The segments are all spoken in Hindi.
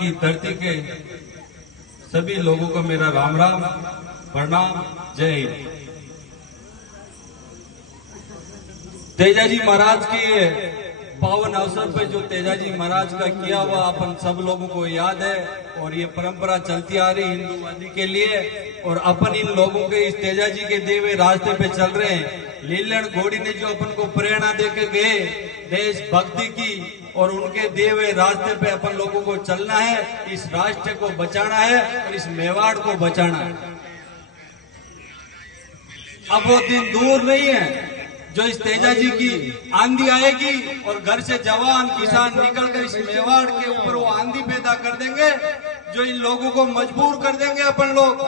की धरती के सभी लोगों को मेरा राम राम, प्रणाम, जय हिंद। तेजाजी महाराज के पावन अवसर पे जो तेजाजी महाराज का किया हुआ अपन सब लोगों को याद है, और ये परंपरा चलती आ रही हिंदूवादी के लिए, और अपन इन लोगों के इस तेजाजी के दिए हुए रास्ते पे चल रहे हैं। लीलन घोड़ी ने जो अपन को प्रेरणा देके गए देशभक्ति की, और उनके दिए हुए रास्ते पे अपन लोगों को चलना है, इस राष्ट्र को बचाना है और इस मेवाड़ को बचाना है। अब वो दिन दूर नहीं है जो इस तेजाजी की आंधी आएगी और घर से जवान किसान निकलकर इस मेवाड़ के ऊपर वो आंधी पैदा कर देंगे, जो इन लोगों को मजबूर कर देंगे अपन लोग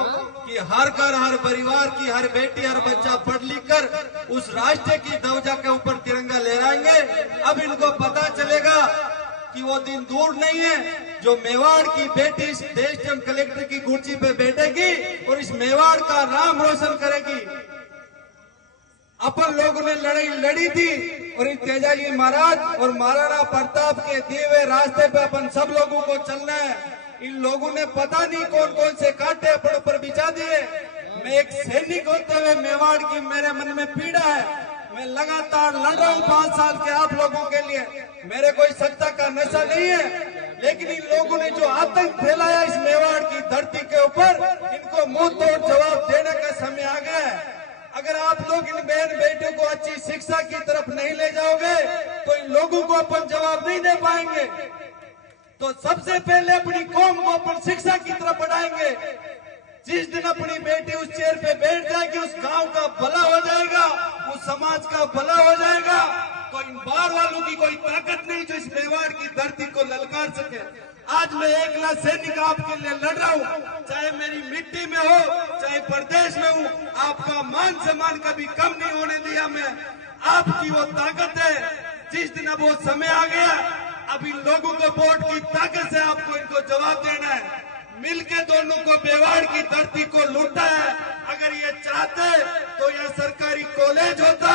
कि हर घर, हर परिवार की हर बेटी, हर बच्चा पढ़ लिख कर उस राष्ट्र की ध्वजा के ऊपर तिरंगा लहराएंगे। अब इनको पता चलेगा कि वो दिन दूर नहीं है जो मेवाड़ की बेटी इस देशम कलेक्टर की कुर्सी पे बैठेगी और इस मेवाड़ का नाम रोशन करेगी। अपन लोगों ने लड़ाई लड़ी थी, और इस तेजाजी महाराज और महाराणा प्रताप के दिए हुए रास्ते पे अपन सब लोगों को चलना है। इन लोगों ने पता नहीं कौन कौन से कांटे अपन ऊपर बिछा दिए। मैं एक सैनिक होते हुए मेवाड़ की मेरे मन में पीड़ा है। मैं लगातार लड़ रहा हूँ 5 साल के आप लोगों के लिए। मेरे कोई सत्ता का नशा नहीं है, लेकिन इन लोगों ने जो आतंक फैलाया इस मेवाड़ की धरती के ऊपर, इनको मुंह तोड़ जवाब देने का समय आ गया है। अगर आप लोग इन बहन बेटियों को अच्छी शिक्षा की तरफ नहीं ले जाओगे तो इन लोगों को अपन जवाब नहीं दे पाएंगे। तो सबसे पहले अपनी कौम को अपन शिक्षा की तरफ बढ़ाएंगे। जिस दिन अपनी बेटी उस चेयर पे बैठ जाएगी, उस गांव का भला हो जाएगा, उस समाज का भला हो जाएगा। तो इन बाहर वालों की कोई ताकत नहीं जो इस मेवाड़ की धरती को ललकार सके। आज मैं एकला सैनिक आपके लिए लड़ रहा हूँ, चाहे मेरी मिट्टी में हो, चाहे प्रदेश में हूँ। आपका मान सम्मान कभी कम नहीं होने दिया मैं। आपकी वो ताकत है। जिस दिन अब वो समय आ गया, अब इन लोगों को वोट की ताकत से आपको इनको जवाब देना है। मिलके दोनों को मेवाड़ की धरती को लूटा है। अगर ये चाहते तो ये सरकारी कॉलेज होता,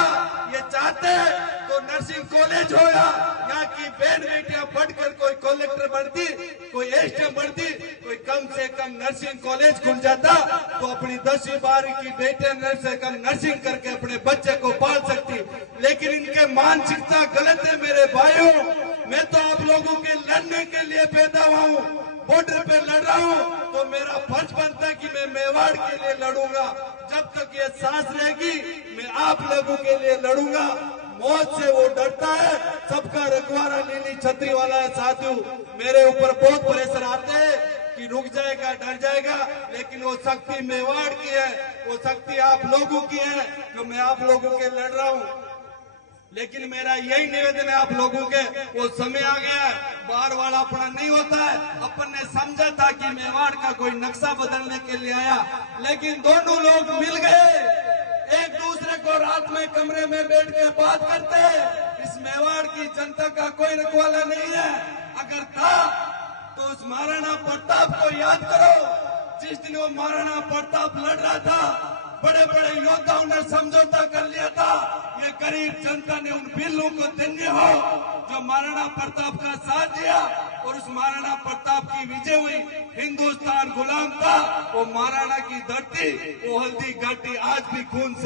ये चाहते तो नर्सिंग कॉलेज होया, यहाँ की बहन बेटियां पढ़कर कोई कलेक्टर बनती, कोई एसडीएम बनती, कोई कम से कम नर्सिंग कॉलेज खुल जाता, तो अपनी 10वीं 12वीं की बेटियां से कम नर्सिंग करके अपने बच्चे को पाल सकती। लेकिन इनके मानसिकता गलत है मेरे भाइयों। मैं तो आप लोगों के लड़ने के लिए पैदा हुआ हूँ, बॉर्डर पे लड़ रहा हूँ, तो मेरा फर्ज बनता है कि मैं मेवाड़ के लिए लड़ूंगा। जब तक ये सांस रहेगी मैं आप लोगों के लिए लड़ूंगा। मौत से वो डरता है, सबका रखवाला नीली छतरी वाला है। साथियों, मेरे ऊपर बहुत प्रेशर आते हैं कि रुक जाएगा, डर जाएगा, लेकिन वो शक्ति मेवाड़ की है, वो शक्ति आप लोगों की है जो मैं आप लोगों के लड़ रहा हूँ। लेकिन मेरा यही निवेदन है आप लोगों के, वो समय आ गया है, बाहर वाला अपना नहीं होता है। अपन ने समझा था कि मेवाड़ का कोई नक्शा बदलने के लिए आया, लेकिन दोनों लोग मिल गए, एक दूसरे को रात में कमरे में बैठ के बात करते हैं। इस मेवाड़ की जनता का कोई रखवाला नहीं है। अगर था तो उस महाराणा प्रताप को याद करो। जिस दिन वो महाराणा प्रताप लड़ रहा था, बड़े बड़े योद्धाओं ने समझौता कर लिया था। ये गरीब जनता ने उन बिल्लों को धन्य हो जो महाराणा प्रताप का साथ दिया, और उस महाराणा प्रताप की विजय हुई। हिंदुस्तान गुलाम था, वो महाराणा की धरती, वो हल्दी घाटी आज भी खून से